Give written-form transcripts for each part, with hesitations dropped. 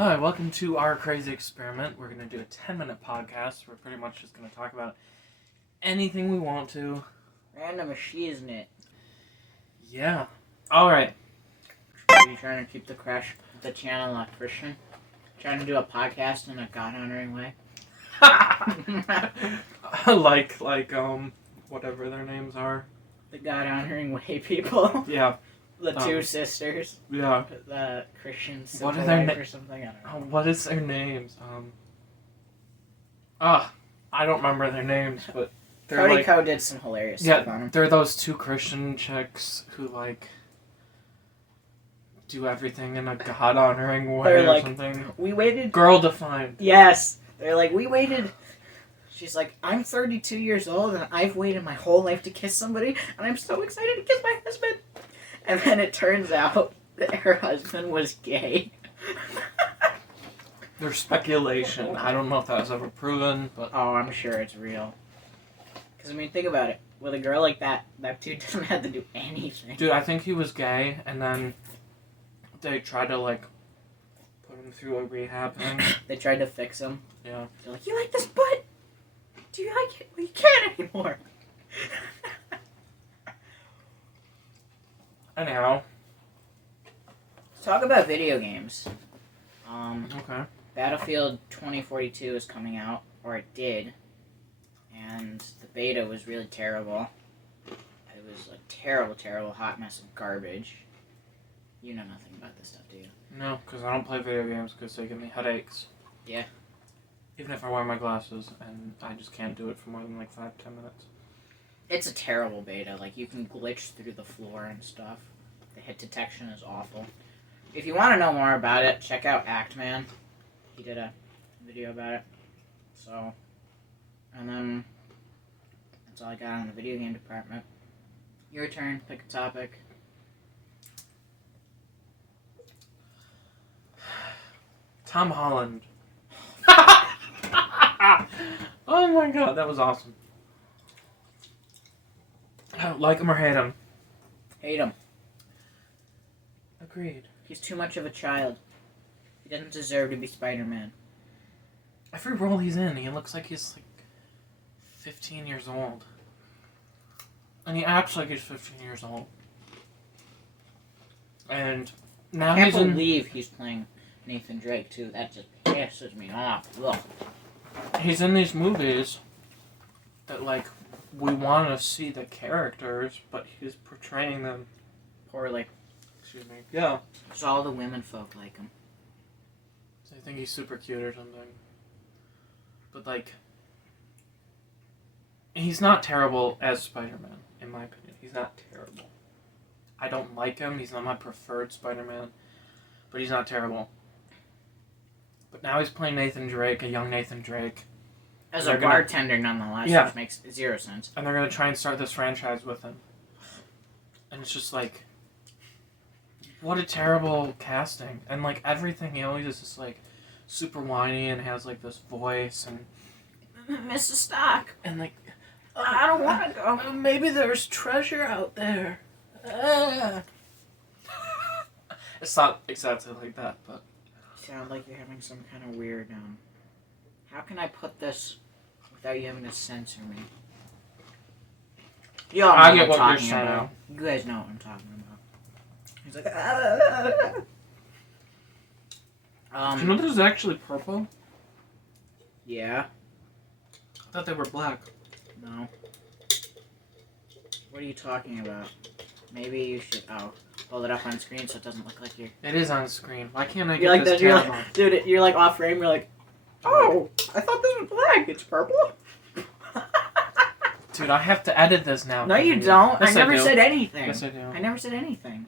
Hi, welcome to our crazy experiment. We're going to do a 10-minute podcast. We're pretty much just going to talk about anything we want to. Random shiznit. Yeah. Alright. Are you trying to keep the channel Christian? Trying to do a podcast in a God-honoring way? Whatever their names are. The God-honoring way people? Yeah. The two sisters? Yeah. The Christian What are their or something? I don't know. What is their names? I don't remember their names, but they're Cody Co did some hilarious stuff on them. They're those two Christian chicks who, do everything in a God-honoring way or something. We waited... Girl-defined. Yes! They're like, we waited... She's like, I'm 32 years old and I've waited my whole life to kiss somebody and I'm so excited to kiss my husband! And then it turns out that her husband was gay. There's speculation. I don't know if that was ever proven, but... Oh, I'm sure it's real. Because, think about it. With a girl like that dude doesn't have to do anything. Dude, I think he was gay, and then they tried to, put him through a rehab thing. They tried to fix him. Yeah. They're like, you like this butt? Do you like it? Well, you can't anymore. Anyhow. Let's talk about video games. Okay. Battlefield 2042 is coming out, or it did, and the beta was really terrible. It was a terrible, terrible hot mess of garbage. You know nothing about this stuff, do you? No, because I don't play video games because they give me headaches. Yeah. Even if I wear my glasses, and I just can't do it for more than 5-10 minutes. It's a terrible beta. You can glitch through the floor and stuff. The hit detection is awful. If you want to know more about it, check out Actman. He did a video about it. So, and then that's all I got on the video game department. Your turn. Pick a topic. Tom Holland. Oh my god, that was awesome. Like him or hate him? Hate him. Agreed. He's too much of a child. He doesn't deserve to be Spider-Man. Every role he's in, he looks like he's 15 years old. And he acts like he's 15 years old. And now I can't believe he's playing Nathan Drake too. That just pisses me off. Ugh. He's in these movies that we want to see the characters, but he's portraying them Poorly. Excuse me. Yeah. So all the women folk like him. So I think he's super cute or something. But he's not terrible as Spider-Man, in my opinion. He's not terrible. I don't like him. He's not my preferred Spider-Man. But he's not terrible. But now he's playing Nathan Drake, a young Nathan Drake. As a bartender, nonetheless, yeah. Which makes zero sense. And they're going to try and start this franchise with him. And it's just what a terrible casting. And everything he always is just super whiny and has this voice and... Mrs. Stark. And I don't want to go. Maybe there's treasure out there. It's not exactly like that, but... You sound like you're having some kind of weird, How can I put this without you having to censor me? You all know I get what I'm what you're talking saying. about. You guys know what I'm talking about. He's like, you know this is actually purple? Yeah. I thought they were black. No. What are you talking about? Maybe you should, hold it up on screen so it doesn't look like you're... It is on screen. Why can't I You're get this tab on? Dude, you're off frame, you're like, oh, I thought this was black, it's purple? Dude, I have to edit this now. No, you don't. Yes, I never do. said anything. Yes, I do. I never said anything.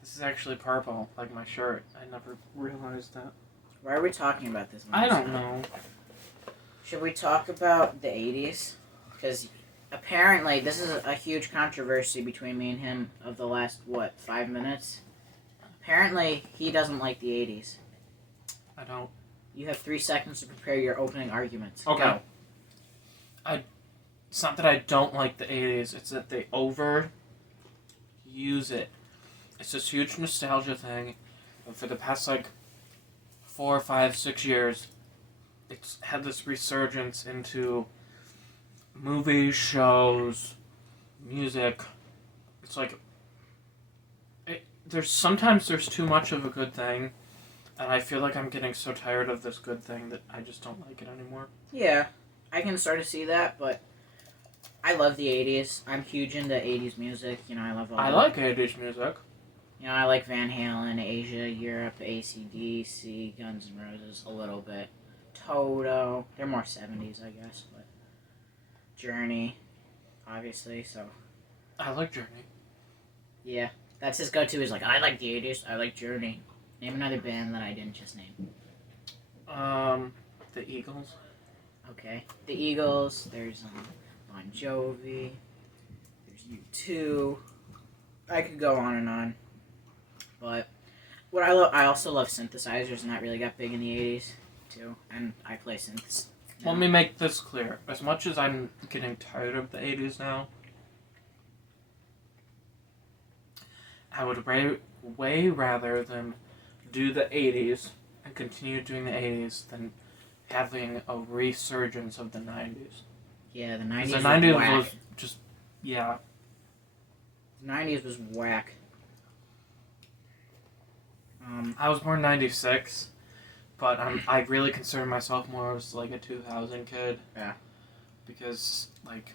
This is actually purple, like my shirt. I never realized that. Why are we talking about this? I don't know. Should we talk about the 80s? Because apparently this is a huge controversy between me and him of the last, 5 minutes? Apparently he doesn't like the 80s. I don't. You have 3 seconds to prepare your opening arguments. Okay. Go. It's not that I don't like the 80s, it's that they overuse it. It's this huge nostalgia thing, But for the past, like, 4, 5, 6 years, it's had this resurgence into movies, shows, music. It's like, sometimes there's too much of a good thing, and I feel like I'm getting so tired of this good thing that I just don't like it anymore. Yeah, I can sort of see that, but I love the 80s. I'm huge into 80s music. You know, I love all I like 80s music. You know, I like Van Halen, Asia, Europe, AC/DC, Guns N' Roses a little bit. Toto. They're more 70s, I guess, but Journey, obviously, so. I like Journey. Yeah, that's his go-to is like, I like the 80s, I like Journey. Name another band that I didn't just name. The Eagles. Okay. The Eagles, there's Bon Jovi, there's U2. I could go on and on. But what I also love synthesizers, and that really got big in the 80s, too. And I play synths. Let me make this clear. As much as I'm getting tired of the 80s now, I would way rather than do the 80s and continue doing the 80s than having a resurgence of the 90s. Yeah, the 90s The 90s was whack. was just, yeah. The 90s was whack. I was born 96, but I really consider myself more as like a 2000 kid. Yeah. Because, like,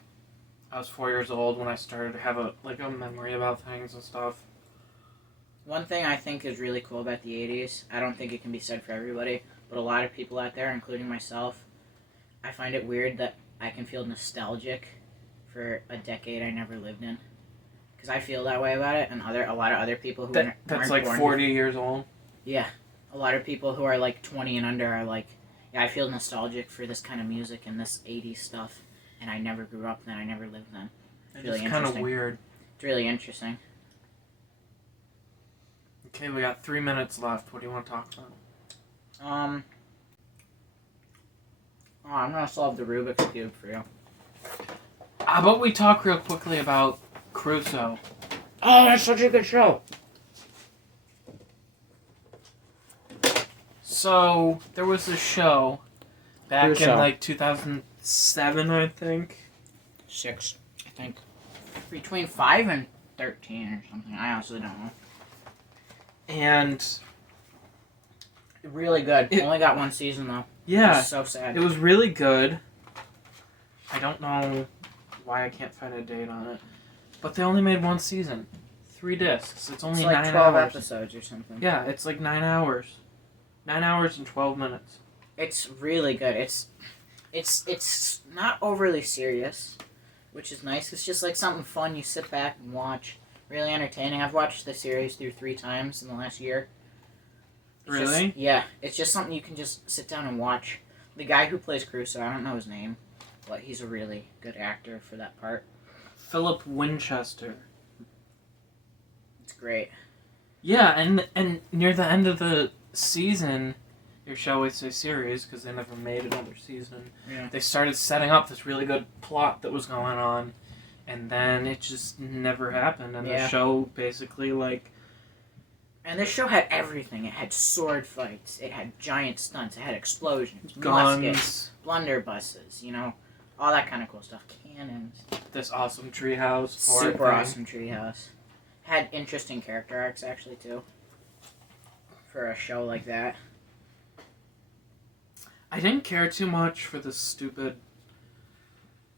I was 4 years old when I started to have a memory about things and stuff. One thing I think is really cool about the 80s, I don't think it can be said for everybody, but a lot of people out there, including myself, I find it weird that I can feel nostalgic for a decade I never lived in. Because I feel that way about it, and a lot of other people who That's like born 40 years old? Yeah. A lot of people who are like 20 and under are like, yeah, I feel nostalgic for this kind of music and this 80s stuff, and I never grew up then, I never lived then. It's really kind of weird. It's really interesting. Okay, we got 3 minutes left. What do you want to talk about? I'm gonna solve the Rubik's Cube for you. How about we talk real quickly about Crusoe? Oh, that's such a good show! So, there was a show back Crusoe. in like 2007, I think. 6, I think. Between 5 and 13 or something. I honestly don't know. And really good. Only got 1 season though. yeah, It's so sad. it was really good. I don't know why I can't find a date on it. But they only made 1 season. 3 discs. It's only like 9 12 hours. episodes or something. Yeah, it's like 9 hours. 9 hours and 12 minutes. It's really good. It's not overly serious, which is nice. It's just like something fun you sit back and watch. Really entertaining. I've watched the series through 3 times in the last year. Really? Yeah, it's just something you can just sit down and watch. The guy who plays Crusoe, I don't know his name, but he's a really good actor for that part. Philip Winchester. It's great. Yeah, and near the end of the season, or shall we say series, because they never made another season, Yeah. they started setting up this really good plot that was going on, and then it just never happened, and Yeah. the show basically, like... And this show had everything. It had sword fights. It had giant stunts. It had explosions, guns, muskets, blunderbusses, you know, all that kind of cool stuff. Cannons. this awesome treehouse. Super awesome treehouse. Had interesting character arcs, actually, too. For a show like that. I didn't care too much for this stupid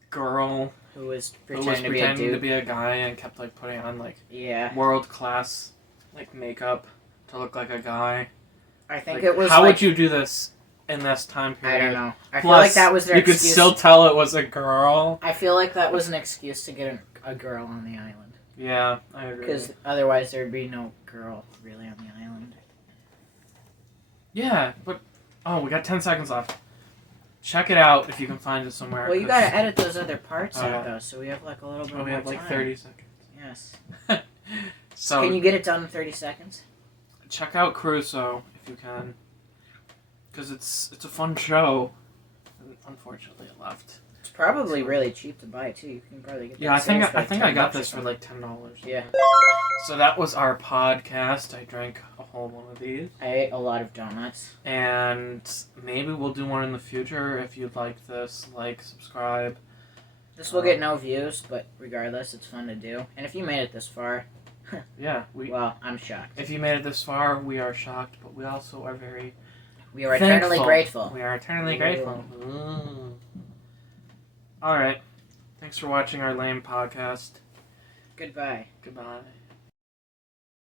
girl Who was who was pretending to be a pretending dude. to be a guy and kept, like, putting on, like, Yeah. world-class, like, makeup to look like a guy. I think Like, it was how like, would you do this in this time period? I don't know. I feel Plus, like that was their you could excuse. still tell it was a girl. I feel like that was an excuse to get a girl on the island. Yeah, I agree. Because otherwise there'd be no girl really on the island. Yeah, but... Oh, we got 10 seconds left. Check it out if you can find it somewhere. Well, you 'cause- gotta edit those other parts Oh, out, yeah. though, so we have like a little bit Oh, more we have like time. 30 seconds. Yes. So, Can you get it done in 30 seconds? check out Crusoe if you can. Because it's a fun show. Unfortunately, it left. It's probably really cheap to buy, too. You can probably get that Yeah, I think sales for I like think I $10 got or this for something. like $10. Yeah. So that was our podcast. I drank a whole one of these. I ate a lot of donuts. And maybe we'll do one in the future. If you'd like this, subscribe. This will get no views, but regardless, it's fun to do. And if you made it this far, yeah, well, I'm shocked. If you made it this far, we are shocked, but we also are very We are eternally grateful. We are eternally grateful. All right. Thanks for watching our lame podcast. Goodbye. Goodbye.